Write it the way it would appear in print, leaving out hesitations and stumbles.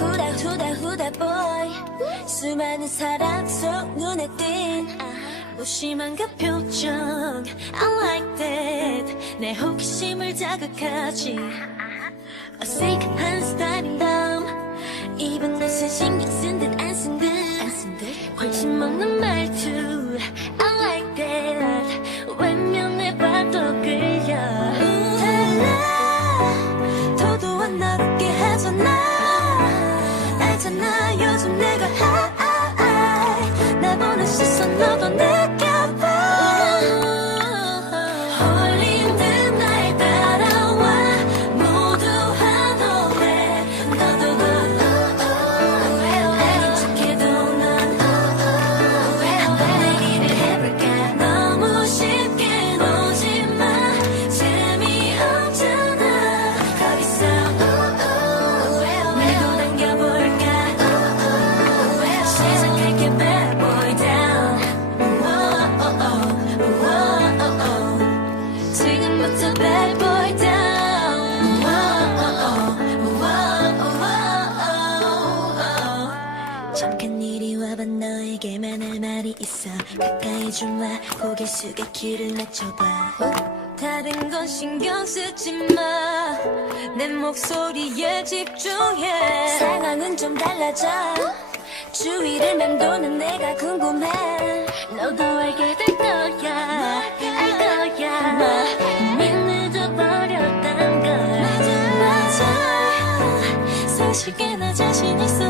후다 boy. 수많은 사람 속 눈에 띈 무심한 그 표정 I like that. 내 호기심을 자극하지. 어색한 스타일인 남 입은 옷에 신경 쓴 듯 안 쓴 듯 관심 없는 말투 I like that. 외면해봐도 끌려. 달라 도도한 날 웃게 하잖아. 알잖아 요즘 내가 나 보는 시선 너도 느껴봐. 홀린 듯 날 따라와 모두 환호해. 너도 아닌 척해도 넌 한번 내기를 해볼까. 너무 쉽게 놓지마. 재미없잖아 거기서 밀고 당겨볼까. 시작할게 bad boy down. 지금부터 bad boy down. 잠깐 이리 와봐. 너에게만 할 말이 있어. 가까이 좀 와. 고개 숙여 귀를 맞춰봐. 다른 건 신경 쓰지 마. 내 목소리에 집중해. 상황은 좀 달라져. 주위를 맴도는 내가 궁금해. 너도 알게 될 거야. 알 거야. 이미 늦어버렸단 걸. 맞아. 사실 꽤나 자신 있어.